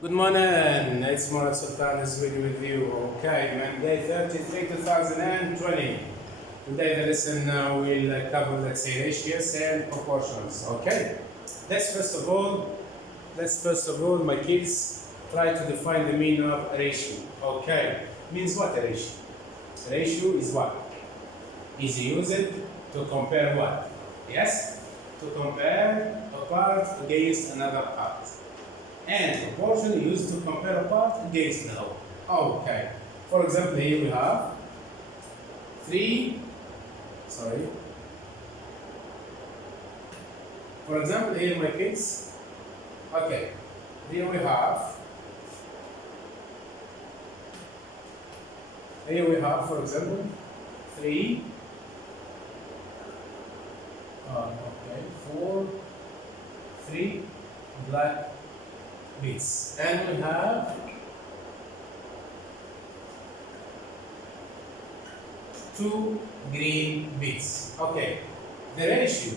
Good morning, it's Murad Sultan is with you. Okay, Monday 33, 2020. Today the lesson will cover, let's say, ratios and proportions. Okay, let's first of all, my kids, try to define the meaning of a ratio. Okay, means what a ratio? Ratio is what? Is used to compare what? Yes? To compare a part against another part. And proportion used to compare a part against the whole. Okay. For example, here we have three. Sorry. For example, here my kids. Okay. Here we have. Here we have, for example, three. Okay. Four. Three black beads, and we have two green beads. Okay, the ratio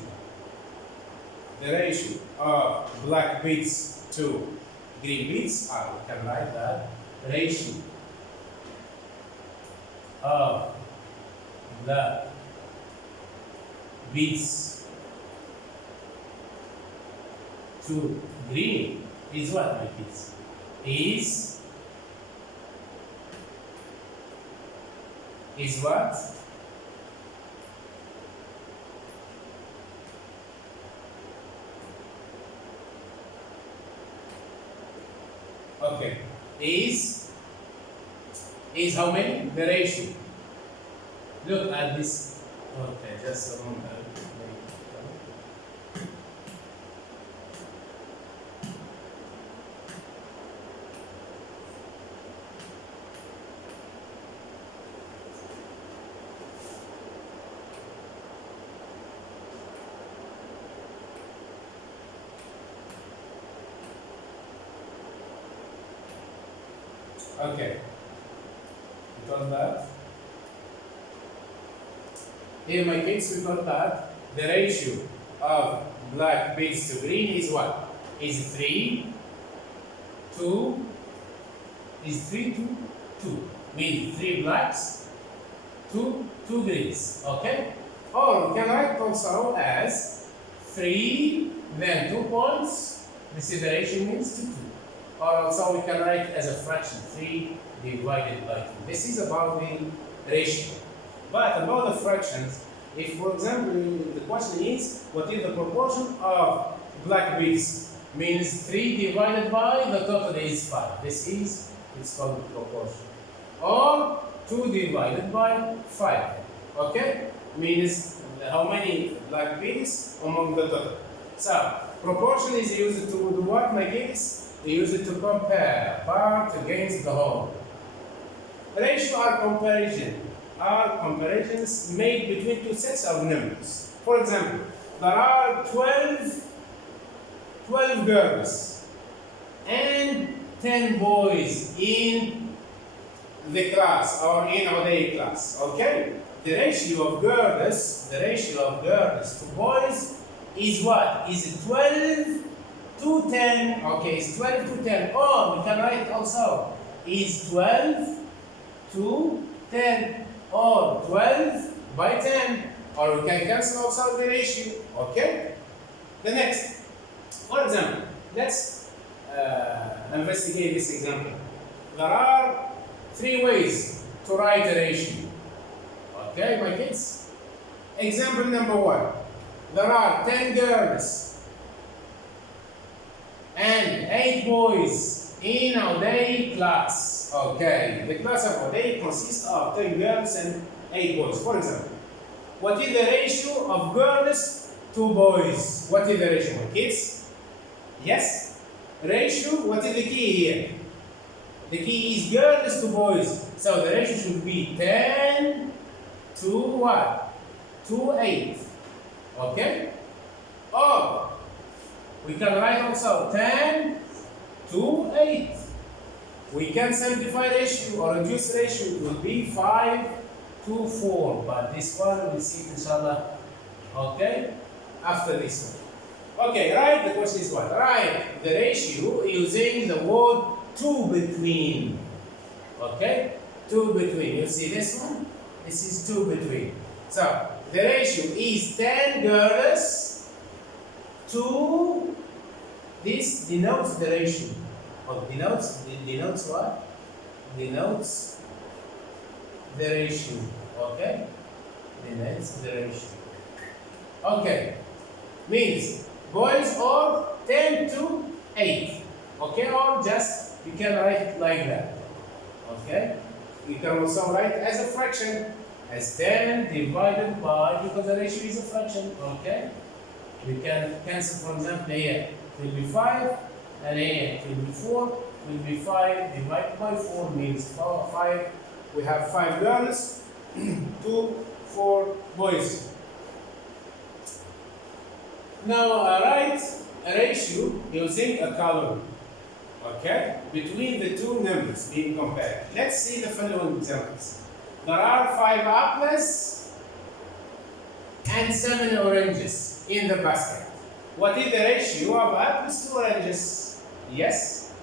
of black beads to green beads, we can write that ratio of the beads to green is what, my kids? Is what? Okay. Is how many? The ratio. Look at this. Okay, just a moment. Okay, we got that. Here, my kids, we got that. The ratio of black beads to green is what? Is 3 to 2. Means 3 blacks to 2 greens. Okay? Or we can write also as 3, then 2 points. This is the ratio means to 2. Or also we can write as a fraction 3 divided by 2. This is about the ratio. But about the fractions, if for example the question is what is the proportion of black beads, means 3 divided by the total is 5. This is, it's called proportion. Or 2 divided by 5. Okay? Means how many black beads among the total. So proportion is used to do what, my kids? They use it to compare part against the whole. Ratio are comparisons made between two sets of numbers. For example, there are 12 girls and 10 boys in the class or in our day class. Okay? The ratio of girls to boys is what? Is 12 to 10. Okay, it's 12 to 10. Or we can write also is 12 to 10 or 12 by 10. Or we can cancel also the ratio. Okay? The next, for example, let's investigate this example. There are 3 ways to write a ratio. Okay, my kids? Example number 1. There are 10 girls and 8 boys in our day class. Okay, the class of our day consists of 10 girls and 8 boys. For example, what is the ratio of girls to boys? What is the ratio, kids? Yes? Ratio, what is the key here? The key is girls to boys. So the ratio should be 10 to what? To 8. Okay? Or we can write also 10 to 8. We can simplify ratio or reduce ratio. It will be 5 to 4. But this one we will see inshallah. Okay? After this one. Okay, write the question is what? Write the ratio using the word two between. Okay? Two between. You see this one? This is two between. So the ratio is 10 girls to this denotes the ratio. Or denotes what? Denotes the ratio. Okay? Denotes the ratio. Okay. Means boys are 10 to 8. Okay, or just you can write like that. Okay? You can also write as a fraction as 10 divided by, because the ratio is a fraction. Okay? We can cancel, for example, here it will be 5 and here it will be 4. It will be 5 divided by 4 means 5. We have 5 girls, 2, 4 boys. Now write a ratio using a column, okay, between the two numbers being compared. Let's see the following examples. There are 5 apples and 7 oranges in the basket. What is the ratio of apples to oranges? Yes.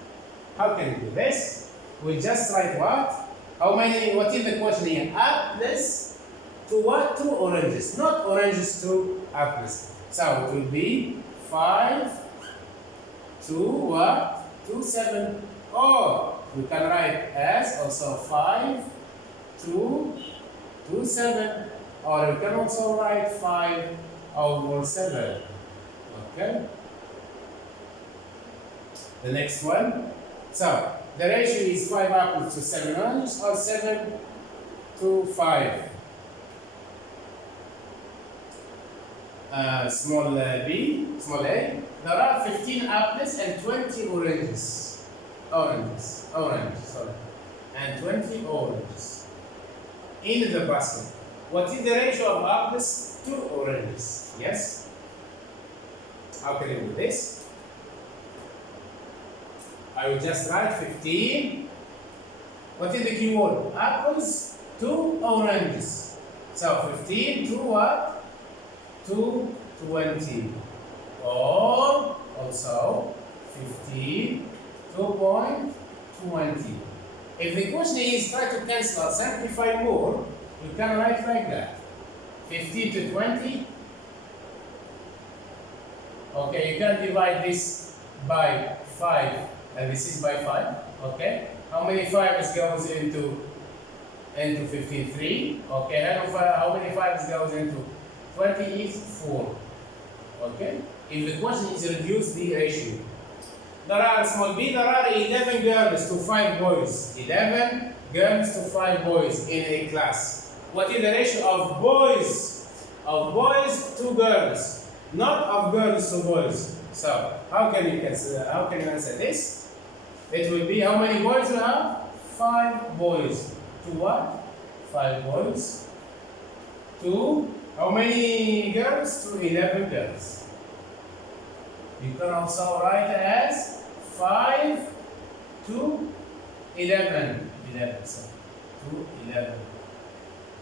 How can we do this? We just write what? How many? What is the question here? Apples to what? To oranges, not oranges to apples. So it will be 5 to what? To 7. Or we can write as also 5 to 7. Or we can also write 5 over 7. Okay? The next one. So the ratio is 5 apples to 7 oranges or 7 to 5. Small b, small a. There are 15 apples and 20 oranges. And 20 oranges in the basket. What is the ratio of apples to oranges? Yes? How can you do this? I will just write 15. What is the keyword? Apples to oranges. So 15 to what? To 20. Or also 15 to 0.20. If the question is try to cancel or simplify more, you can write like that. 15 to 20. Okay, you can divide this by 5 and this is by 5. Okay, how many 5s goes into 15? 3. Okay, how many 5s goes into 20 is 4. Okay, if the question is reduce the ratio. There are small b, there are 11 girls to 5 boys. 11 girls to 5 boys in a class. What is the ratio of boys? Of boys to girls, not of girls to boys. So how can you answer this? It will be how many boys you have? 5 boys. To what? 5 boys. To how many girls? To 11 girls. You can also write as 5 to 11. 11, so to 11.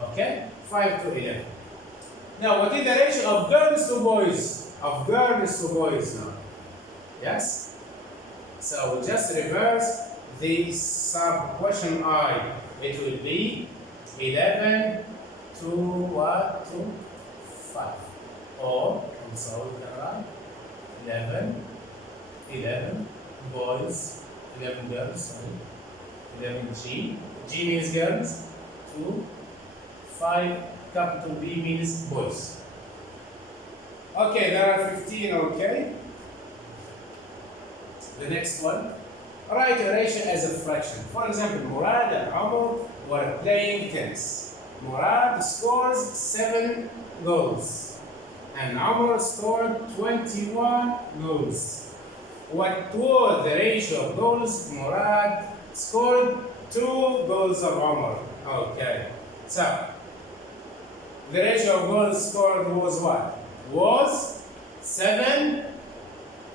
Okay? 5 to 11. Now, what is the ratio of girls to boys? Of girls to boys now. Yes? So, we just reverse the sub-question I. It will be 11 to what? To 5. Or, also we can write 11 boys, 11 girls, sorry. 11 G. G means girls. 2, 5, capital B means boys. Okay, there are 15, okay. The next one. Write a ratio as a fraction. For example, Murad and Amr were playing tennis. Murad scores 7 goals. And Amr scored 21 goals. What was the ratio of goals? Murad scored 2 goals of Amr. Okay. So, the ratio of goals scored was what? Was 7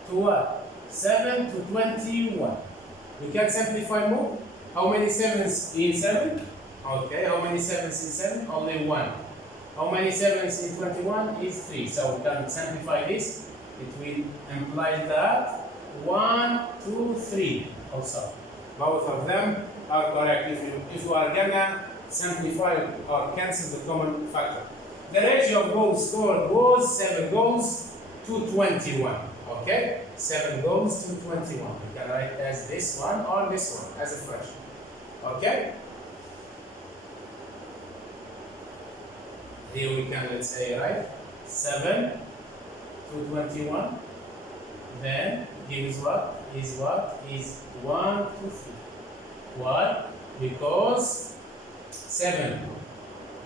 to what? 7 to 21. We can simplify more. How many 7s in 7? Okay, how many 7s in 7? Only 1. How many 7s in 21 is 3. So we can simplify this. it will imply that 1, 2, 3 also. Both of them are correct if you are gonna simplify or cancel the common factor. The ratio of goals scored was 7 goals to 21. Okay? 7 goals to 21. We can write as this one or this one as a fraction. Okay? Here we can, let's say, right? 7 to 21. Then gives what? Is 1 to 3. Why? Because 7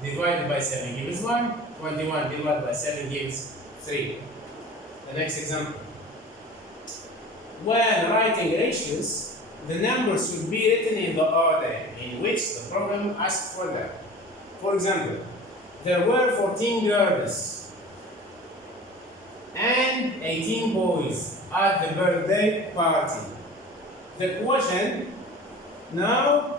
divided by 7 gives 1. 21 divided by 7 gives 3. The next example. When writing ratios, the numbers should be written in the order in which the program asks for them. For example, there were 14 girls and 18 boys at the birthday party. The question now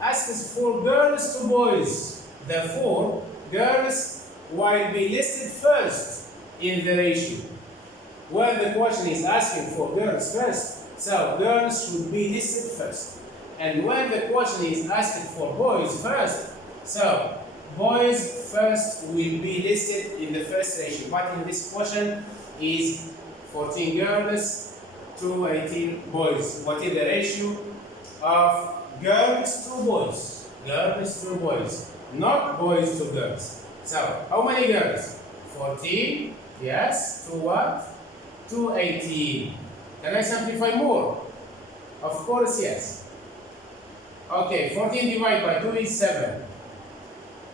asks for girls to boys. Therefore, girls will be listed first in the ratio. Where the question is asking for girls first, so girls should be listed first. And when the question is asking for boys first, so boys first will be listed in the first ratio. But in this question is 14 girls to 18 boys. What is the ratio of girls to boys? Girls to boys, not boys to girls. So how many girls? 14, yes, to what? To 18. Can I simplify more? Of course, yes. Okay, 14 divided by 2 is 7.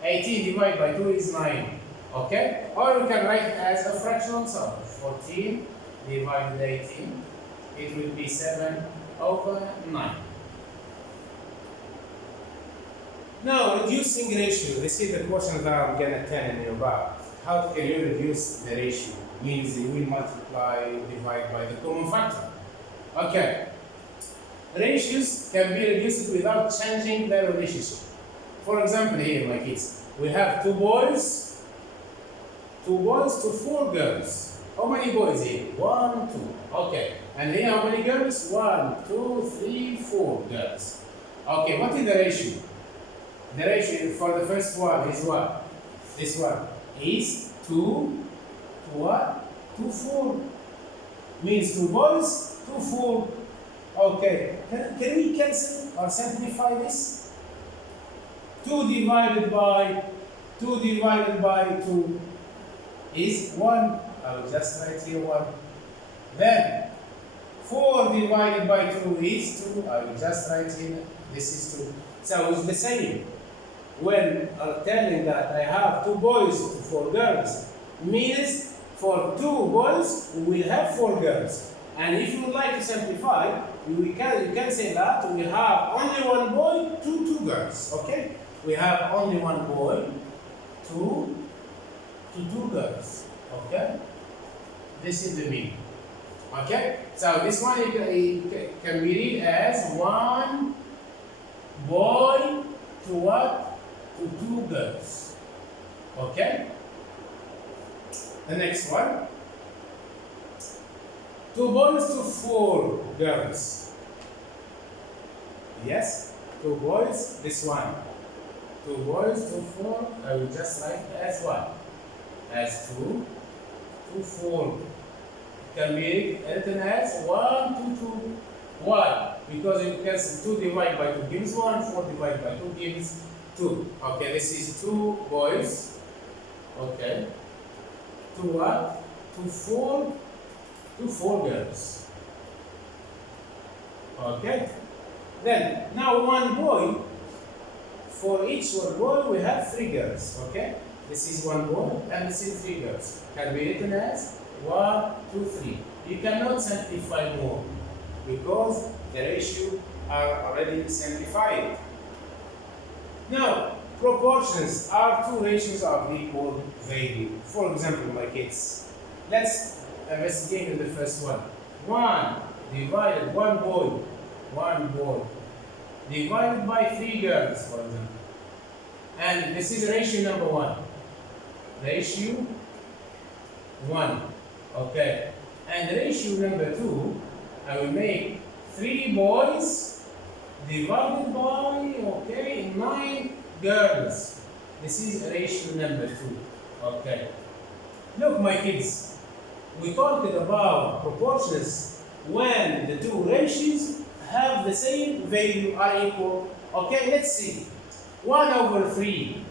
18 divided by 2 is 9. Okay? Or we can write it as a fractional sum. 14 divided by 18. It will be 7 over 9. Now, reducing ratio. This is the question that I'm going to tell you about. How can you reduce the ratio? Means you will multiply, divide by the common factor. Okay. Ratios can be reduced without changing the relationship. For example, here, my kids, we have 2 boys to 4 girls. How many boys here? 1, 2. Okay. And here, how many girls? 1, 2, 3, 4 girls. Okay, what is the ratio? The ratio for the first one is what? This one is 2 to what? To 4. Means 2 boys to 4. Okay. Can we cancel or simplify this? 2 divided by 2 is 1. I will just write here 1. Then 4 divided by 2 is 2. I will just write here, this is 2. So it's the same. When I'm telling that I have 2 boys to 4 girls, means for 2 boys we will have 4 girls. And if you would like to simplify, you can say that we have only 1 boy to 2 girls. Okay? We have only 1 boy to 2 girls. Okay? This is the meaning. Okay? So this one can be read as 1 boy to what? To 2 girls. Okay? The next one. 2 boys to 4 girls. Yes? 2 boys, this one. 2 boys to 4, I will just write as what? As 2 to 4. It can be written as 1 to 2. Why? Because you can 2 divided by 2 gives 1, 4 divided by 2 gives 2. Okay, this is 2 boys. Okay. To what? To 4 girls. Okay. Then now 1 boy. For each 1 boy we have 3 girls. Okay. This is 1 boy and this is 3 girls. Can be written as 1, 2, 3. You cannot simplify more because the ratio are already simplified. Now, proportions are 2 ratios of equal value. For example, my kids, let's investigate in the first one. 1 divided 1 boy divided by 3 girls, for example. And this is ratio number 1. Ratio 1. Okay. And ratio number 2, I will make 3 boys divided by, okay, 9 girls. This is ratio number 2. Okay. Look, my kids, we talked about proportions when the two ratios have the same value, are equal. Okay, let's see. 1 over 3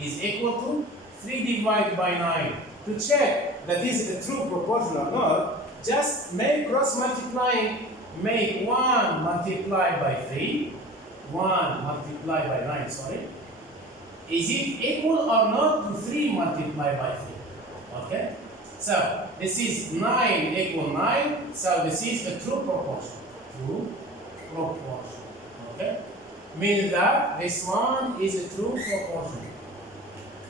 is equal to 3 divided by 9. To check that is a true proportion or not, just make cross multiplying. Make 1 multiplied by 3, 1 multiplied by 9, sorry. Is it equal or not to 3 multiplied by 3? Okay? So, this is 9 equal 9, so this is a true proportion. True proportion. Okay? Meaning that this one is a true proportion.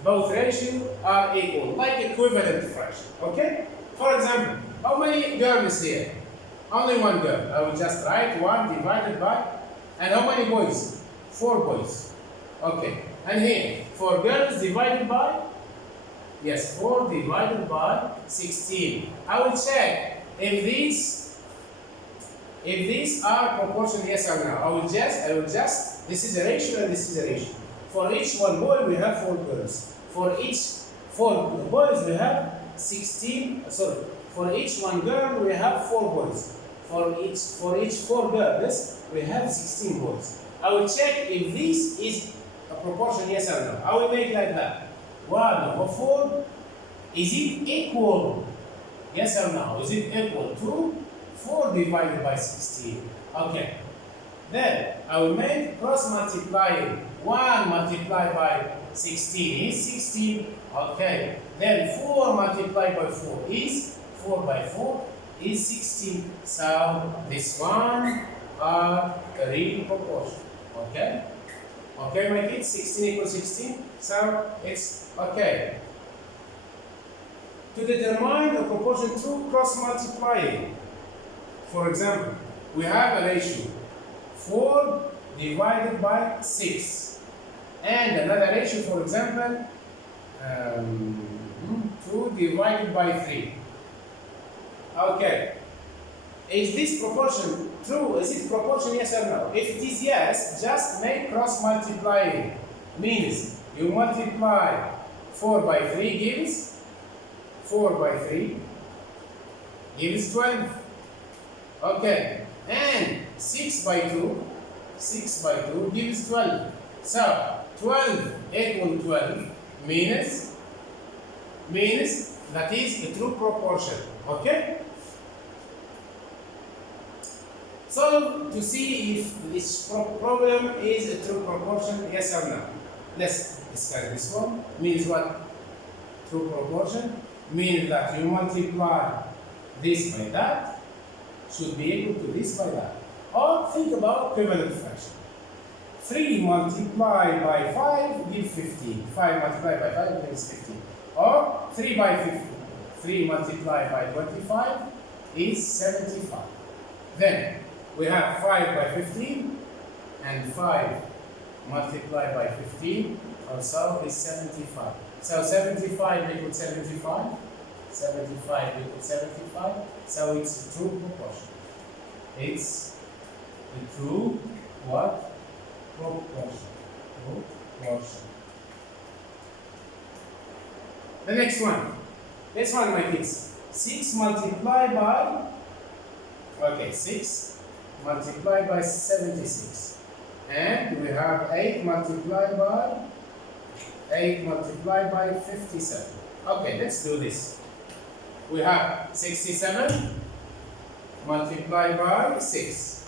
Both ratios are equal, like equivalent fraction. Okay? For example, how many girls here? Only one girl. I will just write 1 divided by, and how many boys? 4 boys. Okay. And here, 4 girls divided by, yes, 4 divided by 16. I will check if these are proportion, yes or no. I will just, this is a ratio and this is a ratio. For each one boy, we have 4 girls. For each 4 boys, we have 16, for each one girl, we have 4 boys. For each 4 girls, we have 16 boys. I will check if this is a proportion, yes or no. I will make like that. 1 over 4, is it equal? Yes or no? Is it equal to 4 divided by 16? Okay. Then I will make cross multiplying. 1 multiplied by 16 is 16. Okay. Then 4 multiplied by 4 is 4 by 4 is 16. So this one are the real proportion. Okay. Okay, my kids, 16 equals 16. So it's okay. To determine the proportion through cross multiplying, for example, we have a ratio 4 divided by 6, and another ratio, for example, 2 divided by 3. Okay. Is this proportion true? Is it proportion, yes or no? If it is yes, just make cross multiplying. Means you multiply 4 by 3 gives 4 by 3 gives 12. Okay. And 6 by 2 gives 12. So 12 equal 12 means that is a true proportion. Okay? So, to see if this problem is a true proportion, yes or no. Let's discuss this one. Means what? True proportion means that you multiply this by that, should be equal to this by that. Or think about equivalent fraction. 3 multiplied by 5 gives 15. 5 multiplied by 5 gives 15. Or 3 by 15. 3 multiplied by 25 is 75. Then we have 5 by 15, and 5 multiplied by 15 also is 75. So 75 equals 75. 75 equals 75. So it's a true proportion. It's a true what? Proportion. Proportion. The next one. This one, my kids. 6 multiplied by, okay, 6 multiplied by 76. And we have 8 multiplied by 57. Okay, let's do this. We have 67 multiplied by 6.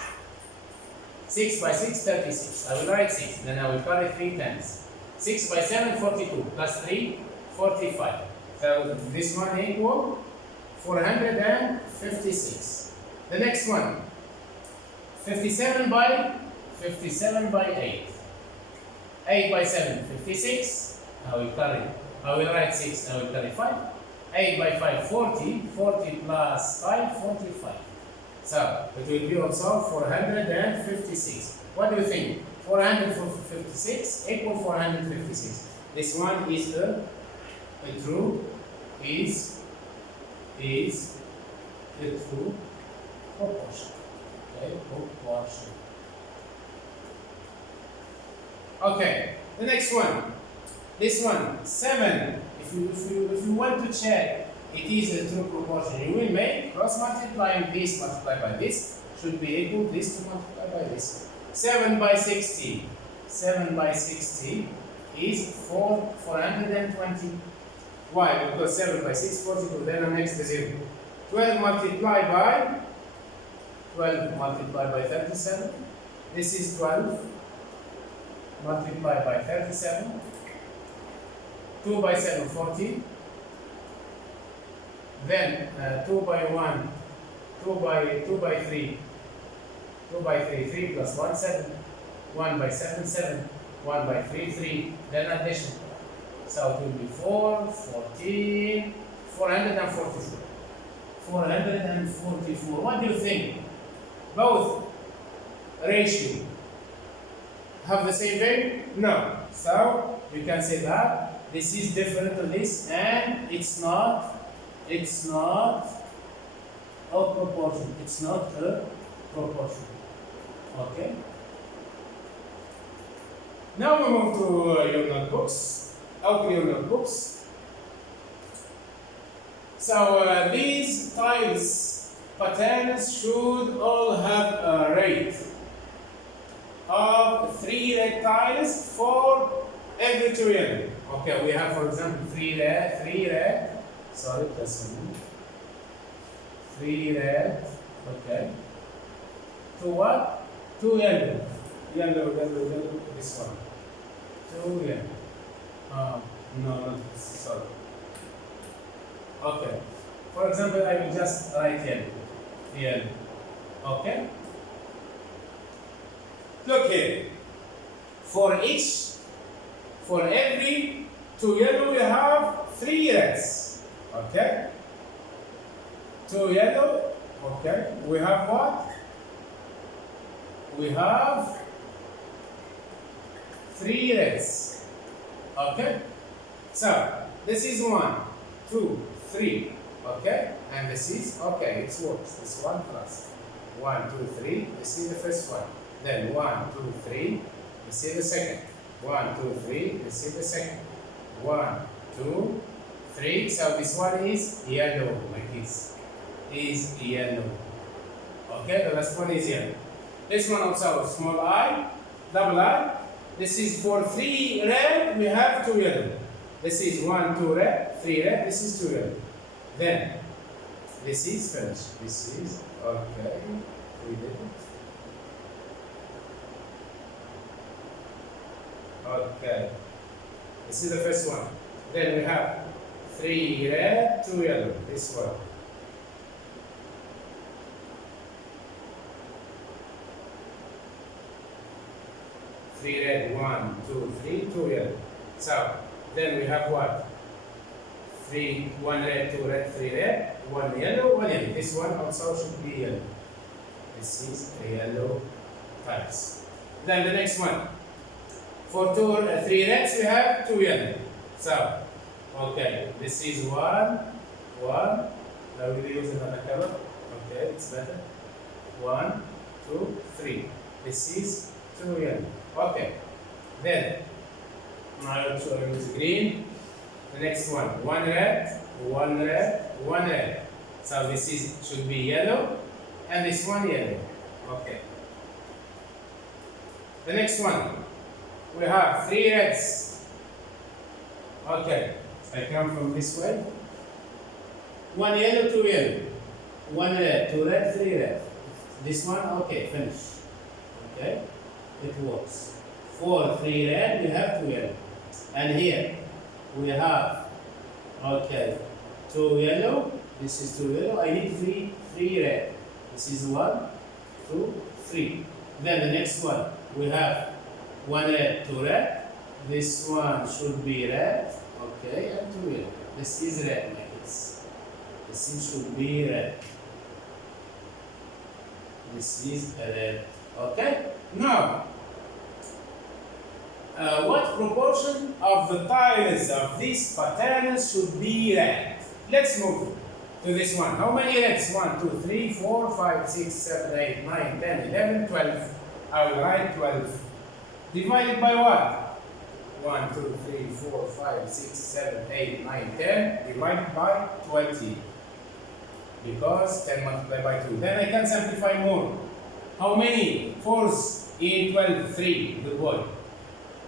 6 by 6, 36. I will write 6, then I will carry 3 times. 6 by 7, 42, plus 3, 45. So this one equal 456. The next one, 57 by 8. 8 by 7, 56. I will write 6, I will carry 5. 8 by 5, 40. 40 plus 5, 45. So it will be also 456. What do you think? 456 equal 456. This one is a true is the true proportion. Okay, proportion. Okay, the next one. This one, 7. If you want to check it is a true proportion, you will make cross multiplying this multiplied by this should be equal to this to multiply by this. 7 by 60. 7 by 60 is 420. Why? Because 7 by 6 42, then the next is 0. 12 multiplied by 37. This is 12 multiplied by 37. 2 by 7, 14. Then 2 by 1, 2 by 3, 3 plus 1, 7. 1 by 7, 7. 1 by 3, 3. Then addition. So it will be 4, 14, 444. 444. What do you think? Both ratio have the same value? No. So you can say that this is different to this, and it's not a proportion. It's not a proportion. Okay. Now we move to your notebooks. Open your notebooks. So these tiles patterns should all have a rate of 3 red tiles for every 2 yellow. Okay, we have, for example, 3 red. Sorry, just a minute. 3 red. Okay. 2 what? 2 yellow. Yellow. This one. 2 yellow. No, not this. Sorry. Okay. For example, I will just write yellow. Okay. Look here. For every 2 yellow, you have 3 reds. Okay. 2 yellow. Okay. We have what? We have 3 reds. Okay. So this is 1, 2, 3. Okay. And this is okay. It works. This one plus 1, 2, 3. This is the first one. Then 1, 2, 3. This is the second. 1, 2, 3. This is the second. 1, 2, 3. So this one is yellow, like this. Is yellow. Okay, the last one is yellow. This one also small I, double I. This is for 3 red, we have 2 yellow. This is 1, 2 red, 3 red, this is 2 yellow. Then this is finished. This is okay. We did it. Okay. This is the first one. Then we have 3 red, 2 yellow. This one. Three red, 1, 2, 3, 2 yellow. So then we have what? 1 red, 2 red, 3 red, 1 yellow, 1 yellow. This one also should be yellow. This is a yellow tiles. Then the next one. For 3 reds, we have 2 yellow. So, okay, this is 1. Now we'll use another color. Okay, it's better. 1, 2, 3. This is 2 yellow. Okay. Then I will use green. The next one. 1 red, 1 red, 1 red. So this should be yellow, and this one yellow. Okay. The next one. We have 3 reds. Okay, I come from this way. 1 yellow, 2 yellow. 1 red, 2 red, 3 red. This one, okay, finish. Okay, it works. For 3 red, we have 2 yellow. And here, we have, okay, 2 yellow. This is 2 yellow. I need 3 red. This is 1, 2, 3. Then the next one, we have 1 red, 2 red. This one should be red. Okay, and 2 yellow. This is red, like this. This should be red. This is red. Okay? Now, what proportion of the tiles of this pattern should be red? Let's move. to this one. How many reds? 1, 2, 3, 4, 5, 6, 7, 8, 9, 10, 11, 12. I will write 12. Divided by what? 1, 2, 3, 4, 5, 6, 7, 8, 9, 10. Divided by 20. Because 10 multiplied by 2. Then I can simplify more. How many 4s in 12? 3. Good boy.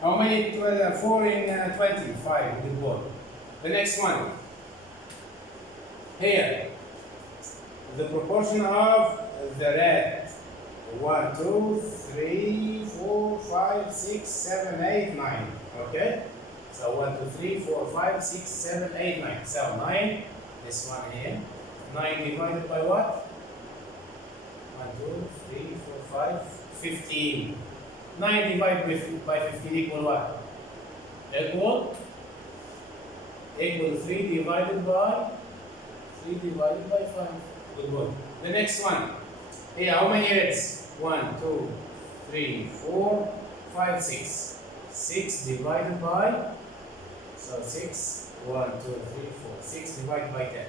How many 4 in 20? 5. Good boy. The next one. Here. The proportion of the red. 1, 2, 3, 4, 5, 6, 7, 8, 9. Okay? So 1, 2, 3, 4, 5, 6, 7, 8, 9. So 9. This one here. 9 divided by what? 1, 2, 3, 4, 5, 15. 9 divided by 15 equal what? Equal 3 divided by 5. Good one. The next one. Here, how many reds? 1, 2, 3, 4, 5, 6. 6 divided by, so 6, 1, 2, 3, 4. 6 divided by 10.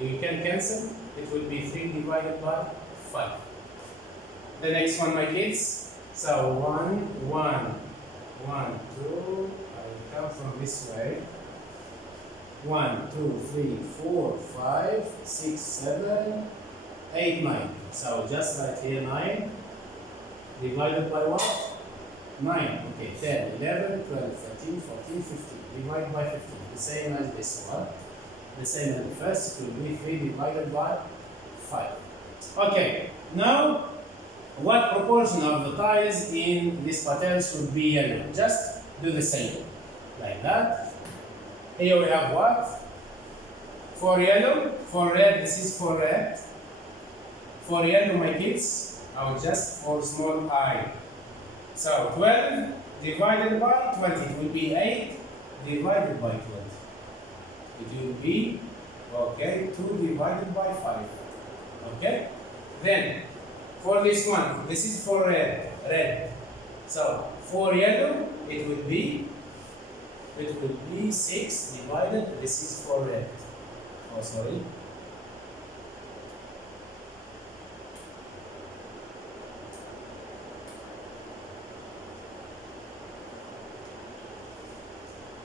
You can cancel, it will be 3 divided by 5. The next one, my kids. So 1, 1, 1, 2. I will come from this way. 1, 2, 3, 4, 5, 6, 7, 8, 9. So just right here 9 divided by what? 9. Okay, 10, 11, 12, 13, 14, 15. Divided by 15. The same as this one. The same as the first. It will be 3 divided by 5. Okay, now what proportion of the tiles in this pattern should be yellow? Just do the same. Like that. Here we have what? For yellow, for red, this is for red. For yellow, my kids, I will just for small I. So 12 divided by 20, it will be 8 divided by 20. It will be, okay, 2 divided by 5. Okay? Then, for this one, this is for red. So, for yellow, it will be 6 divided, this is for red. Oh, sorry.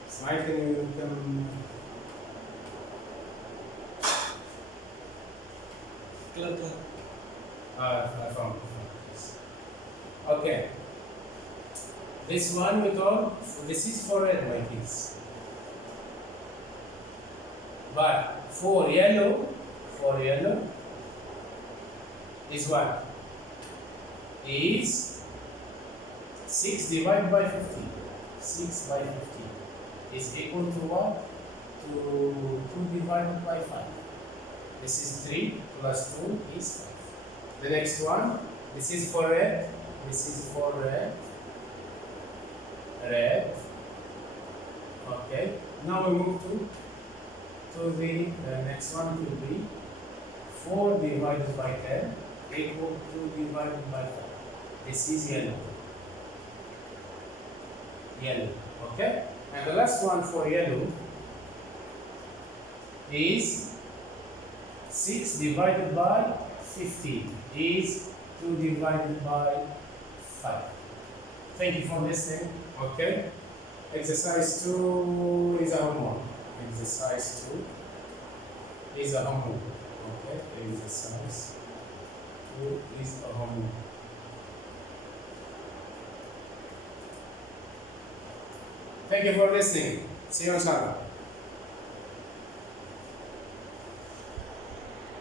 Smile, can you come? I found this. Okay. This one we call, this is for red, my kids. But for yellow is what? Is 6 divided by 15. 6 by 15 is equal to what? To 2 divided by 5. This is 3 plus 2 is 5. The next one, this is for red. This is for red. Okay. Now we move to the next one will be 4 divided by 10 equal to 2 divided by 5. This is yellow. Okay. And the last one for yellow is 6 divided by 15 is 2 divided by 5. Thank you for listening. Okay. Exercise 2 is a homework. Exercise 2 is a homework. Okay. Exercise 2 is a homework. Thank you for listening. See you inshallah.